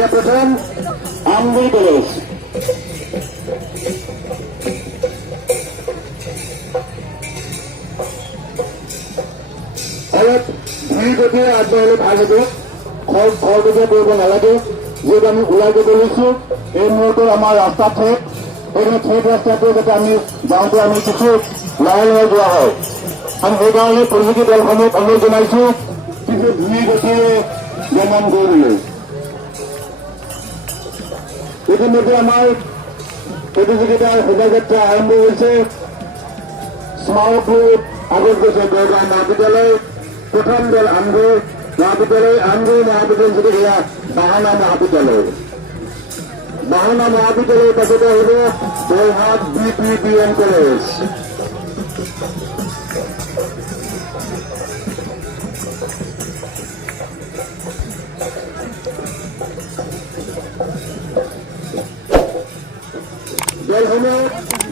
এয়া প্রথম আমগুল কলেজ। অলপ ধীৰ গতিৰে আগবাঢ়িলে ভাল হ'ব। খৰতকীয়া কৰিব নালাগে। যিহেতু আমি ওলাই যাব লৈছোঁ, এই মুহূৰ্তত আমাৰ ৰাস্তা ঠেক। এইখিনি ঠেক ৰাস্তাটো যাতে আমি যাওঁতে আমি কিছু লাহে লাহে যোৱা হয়। আমি সেইকাৰণে প্ৰতিনিধি দলসমূহক অনুৰোধ জনাইছোঁ কিছু ধীৰ গতিৰে ভ্ৰমণ কৰিবলৈ। ইতিমধ্যে আমাৰ প্ৰতিযোগিতাৰ শোভাযাত্ৰা আৰম্ভ হৈছে। স্মাৰক লৈ আগত গৈছে গড়গাঁও মহাবিদ্যালয়। প্রথম দল আমগুৰ মহাবিদ্যালয়, আমগুৰ মহাবিদ্যালয় যদি এয়া বাহানা মহাবিদ্যালয়। বাহানা মহাবিদ্যালয়ের পাছতে হব যোৰহাট BPBN কলেজ। দলসমূহ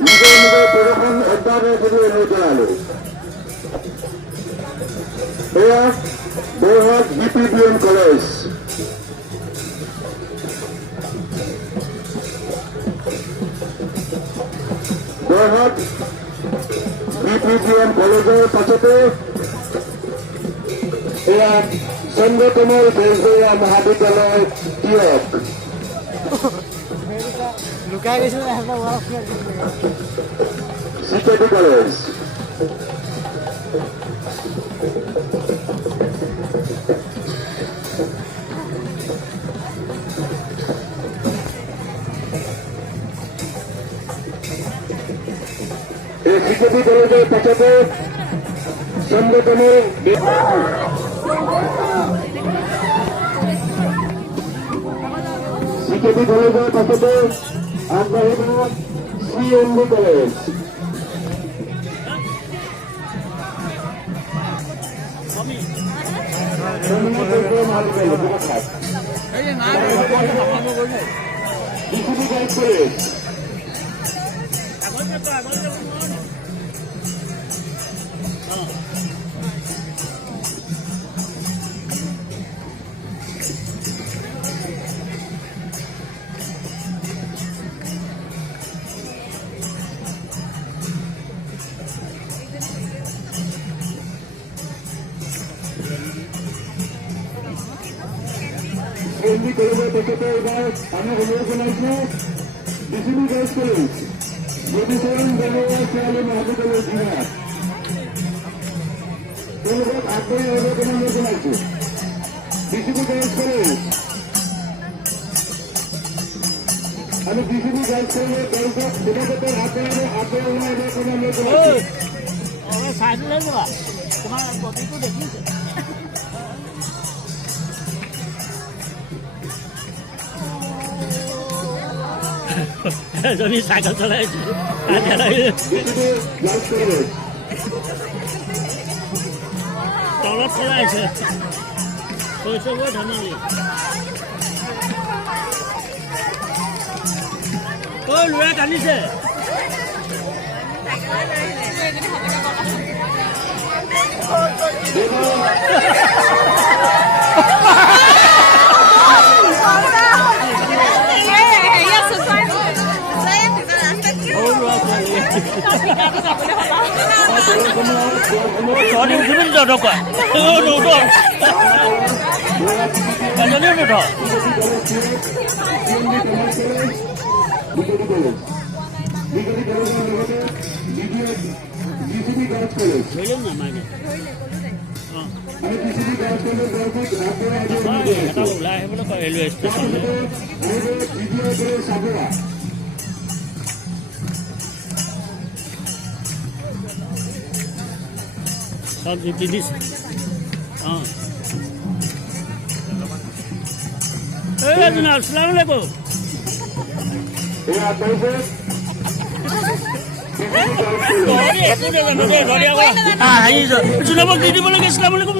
নিজৰ নিজৰ প্ৰদৰ্শন অব্যাহত ৰাখিবলৈ অনুৰোধ জনালোঁ। এয়া Jorhat BPBN college. Jorhat BPBN কলেজৰ পাছতে এয়া চন্দ্ৰকমল বেজবৰুৱা মহাবিদ্যালয় তিয়ক। CKT college. এই CKT কলেজের পাছতে চন্দ্রকমল CKT কলেজের পাছতে আগবাঢ়িব CMB college. BCB girls college. CMB কলেজের পাছতে এবার আমি অনুরোধ জানাইছোঁ BCB গার্লস কলেজ, মধুচরণ বড়ুয়া ছোৱালী মহাবিদ্যালয় যোৰহাট। তেওঁলোকক আগবাঢ়ি আহিবলৈ অনুৰোধ জনাইছোঁ। BCB গাৰ্লস কলেজ, আমি BCB গাৰ্লস কলেজৰ তেওঁলোকক শোভাযাত্ৰাৰ আগবাঢ়ি আহিবলৈ অনুৰোধ জনাইছোঁ। জমি সাইকেল চলাইছে তলত চলাইছে শৈশৱৰ ধেমালি। ঐ ল'ৰা কান্দিছে। Sorry, udah dong kak. Udah. Kayaknya udah. Belum namanya. Tahu lah, belum ke railway station. सब दीदी हाँ जनाब अस्सलाम वालेकुम। जनाब दीदी बोले अस्सलाम वालेकुम।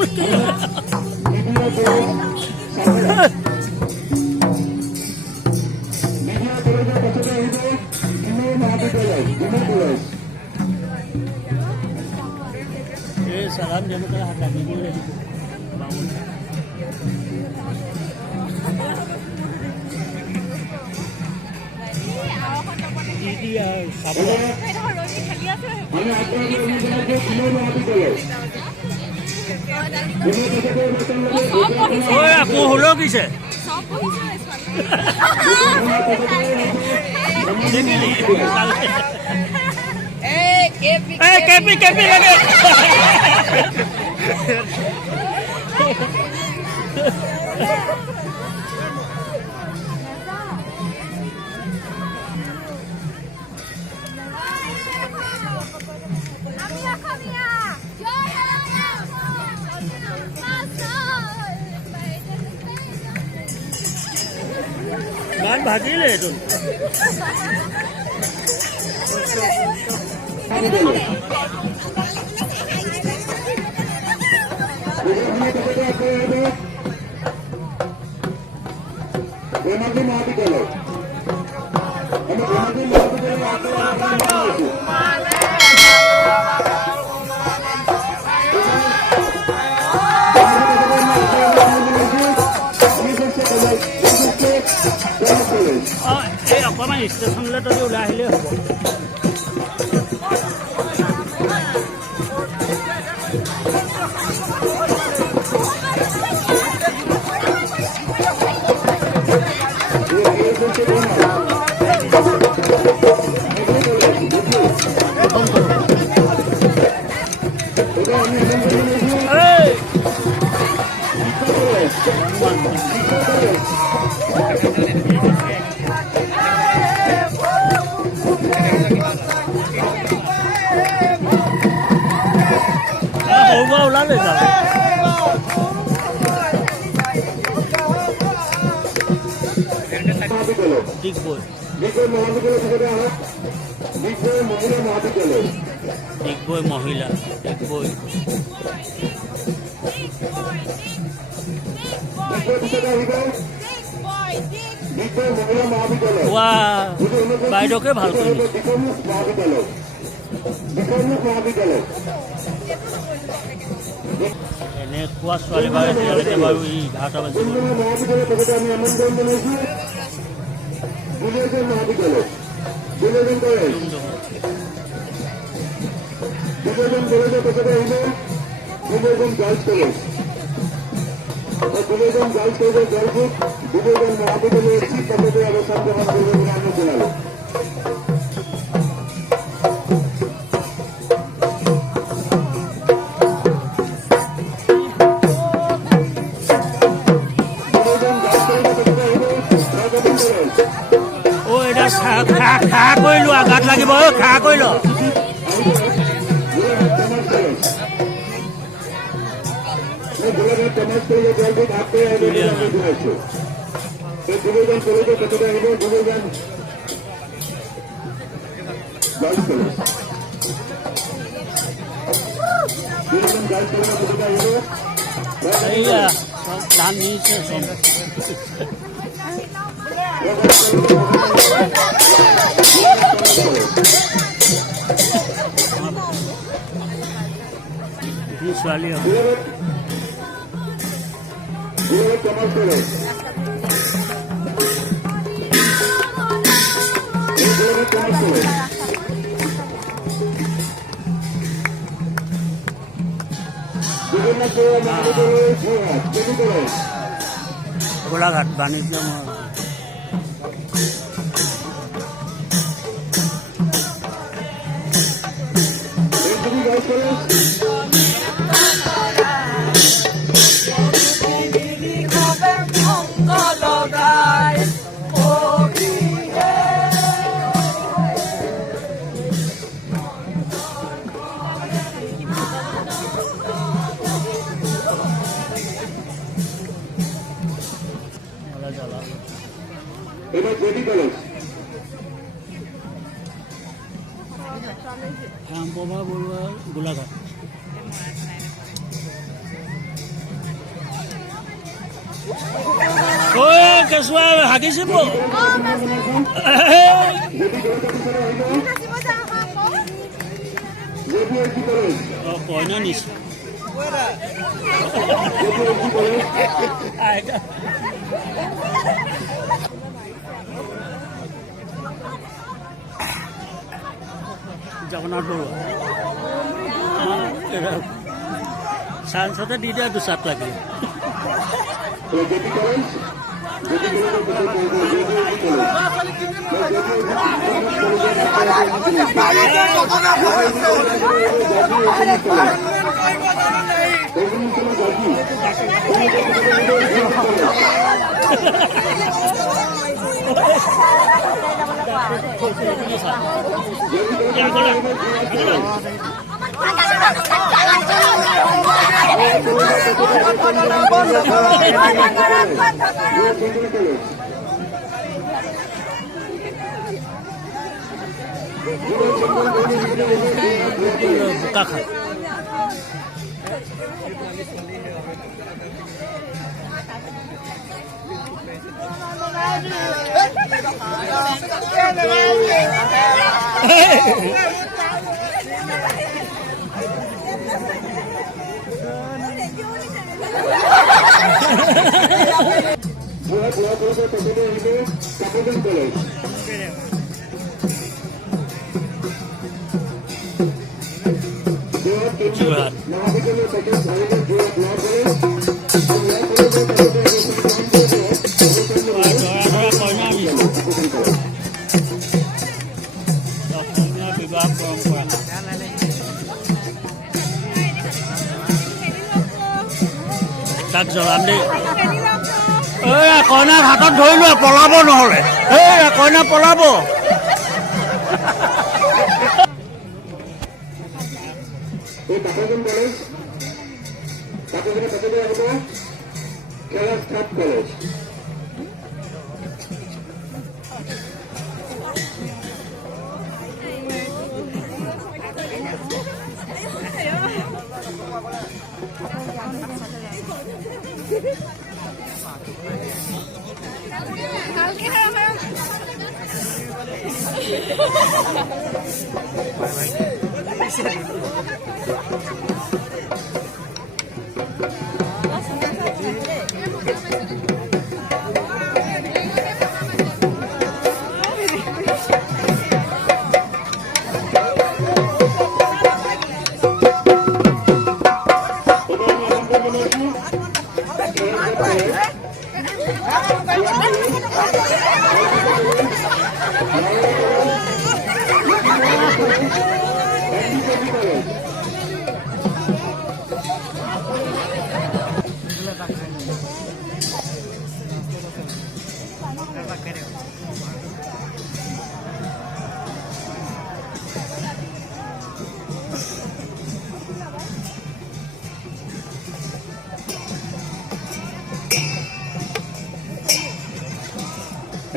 salam dia bukan harga diri lagi bangun চাবলৈ আমি আপনাদের অনুদানকে পুনঃ মাটি করে ঐ আকৌ হ'লেও কিছে কেপি লাগে গান ভাজিলে এইটো মাটি গেল এই অকণমান ষ্টেচনলৈ তই ওলাই আহিলেই হ'ব ওলালে যাবে ডিগবৈ ডিগবৈ মহিলা ডিগবৈ কোৱা বাইদেউকে ভাল কৰি এনেকুৱা ছোৱালী বাৰু এতিয়ালৈকে বাৰু ই 11টা বাজিব খা কৰিলো আঘাত লাগিব খা কৰিল ধান নিছে ছোৱালী হ'ব গোলাঘাট বাণিজ্য ৰামপ্ৰভা বৰুৱা গোলাঘাট কেঁচুৱা হাগিছিব কইনা নিছে জগন্নাথ বৰুৱা চায়েন্সতে দি দিয়া দুচাত লাগে বোকা খায় তাক জলাম দেই কইনাক হাতত ধৰি লোৱা পলাব নহ'লে কইনা পলাব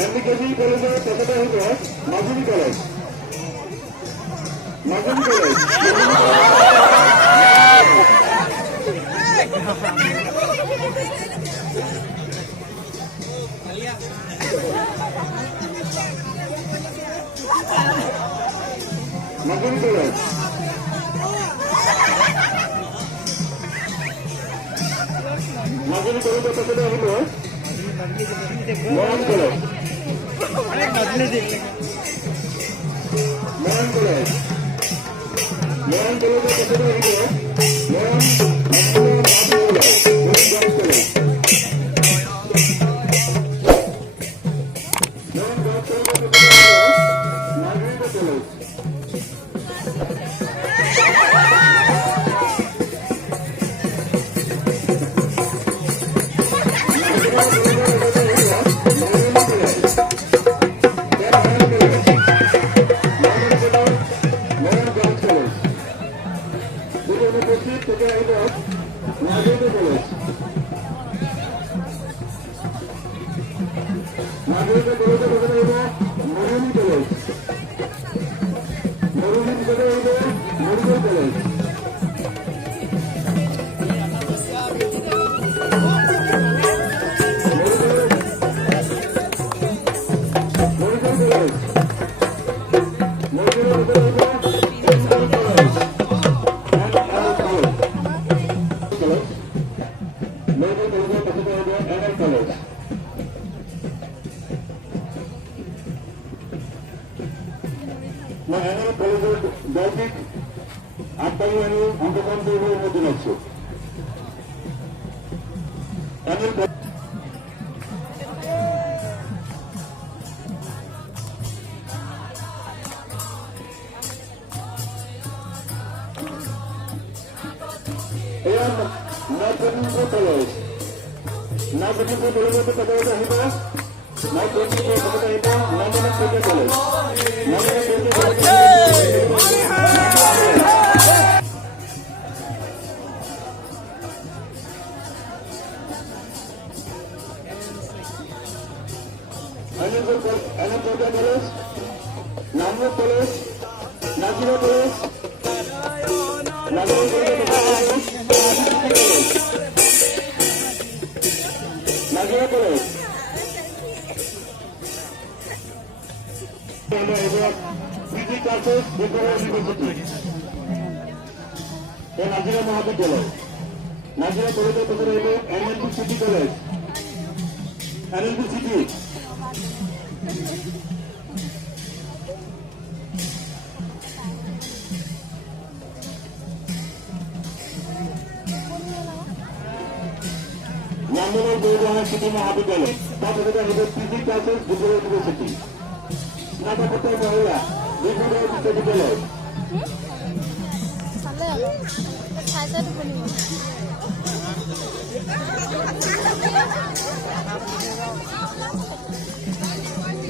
MBKC কলেজৰ তেখেতে আহিব মাজুলী কলেজ মাজুলী কলেজৰ তেখেতে আহিব মৰাণ কলেজ মই এনে কলেজৰ দলটিক আগবাঢ়ি আনি অংশগ্ৰহণ কৰিবলৈ অনুৰোধ জনাইছোঁ। এয়া নৱপ্ৰজন্মৰ কলেজ। নৱপ্ৰজন্মৰ কলেজতে পদত আহিব। নৱপ্ৰজন্মৰ পদত আহিব Nandan college. Nandan college, Namrup college, Nazira college, Nazira college, Nazira college, PG classes university, Nazira মহাবিদ্যালয়, নাজিরা কলেজের পেছনে রইল NLP city college, NLP city, নান্দনের গৌরহাট সিটি মহাবিদ্যালয়, তারপরে রইল পিজি ক্লাছেস ইউনিভার্সিটি, স্নাতকোত্তর মহিলা বিদ্যালয় বিশ্ববিদ্যালয়,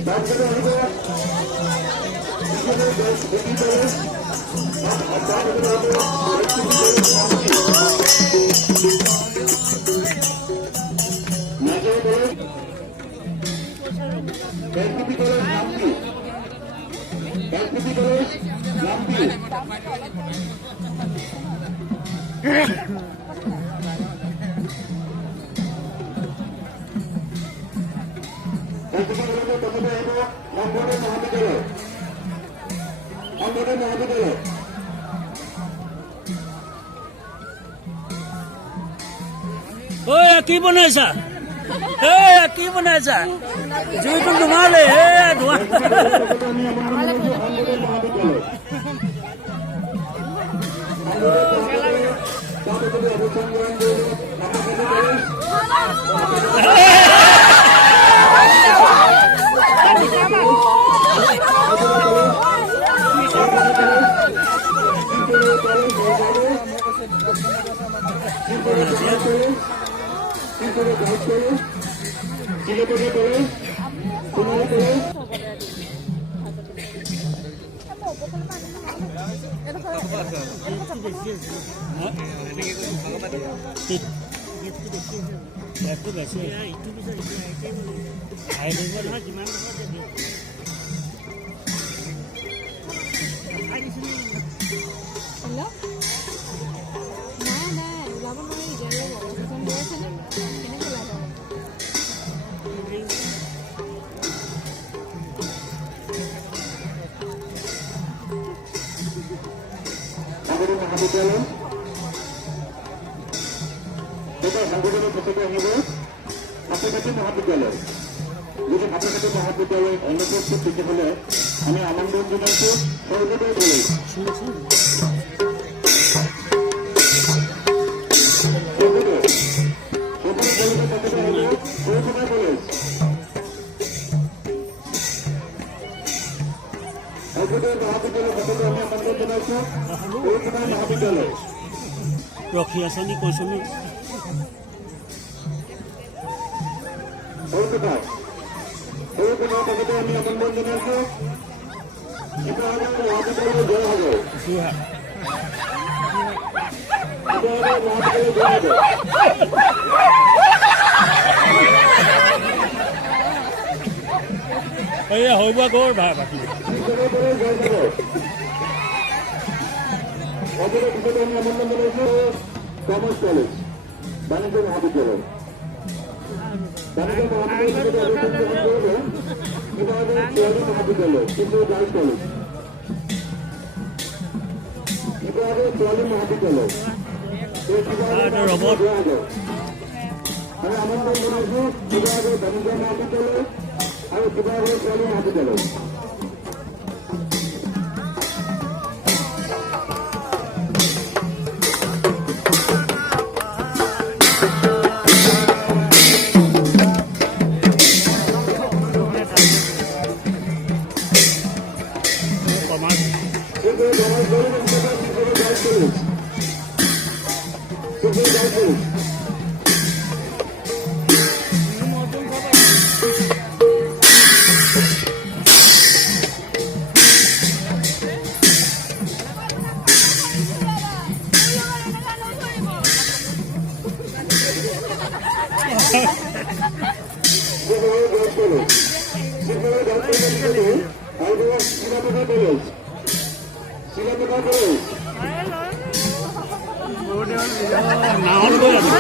তারপরে রইল এলপিপি কলেজ নামটি, এলপিপি কলেজ নামটি, এলপিপি কলেজের প্রথমে আহিব অঙ্গনের মহাবিদ্যালয়, অঙ্গনের মহাবিদ্যালয়, কি বনাইছা? কি বনাইছা? জুইটো নুমালে ধোঁৱা মহাবিদ্যালয়, এটা সংগঠনের প্রথমে আহিব ছাত্রছাত্রী মহাবিদ্যালয়। যদি ছাত্রছাত্রী মহাবিদ্যালয় অনুপস্থিত তেতিয়াহ'লে আমি আমন্ত্রণ জনাইছোঁ সৰ্বোদয় কলেজ, মহাবিদ্যালয় ৰখি আছে নি কৈছো নি আমি আমন্ত্রণ জানাইছো মহাবিদ্যালয় জয় হবে, মহাবিদ্যালয় জয় হবে। এয়া হৈ বা গ'ল বাকী আমি আমন্ত্রণ জানাইছো কমার্স কলেজ, বাণিজ্য মহাবিদ্যালয়, বাণিজ্য মহাবিদ্যালয় মহাবিদ্যালয় কিন্তু গার্লস কলেজ, ছোৱালী মহাবিদ্যালয়, আমি আমন্ত্রণ জানাইছো শিৱসাগৰ বাণিজ্য মহাবিদ্যালয় আৰু শিৱসাগৰ ছোৱালী মহাবিদ্যালয়। নাহত গৈ আছে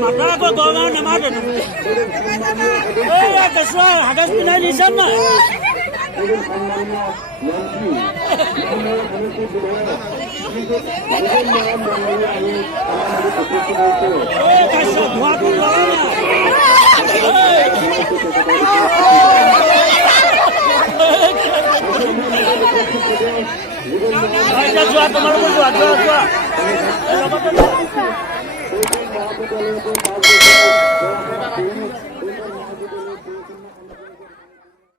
মাতা আকৌ গৰগাঁও নেমাতে এই কেঁচুৱা হাগজ পিন্ধাই দিছে নাই ধোৱাটো যোৱা তোমালোকে যোৱা যোৱা যোৱা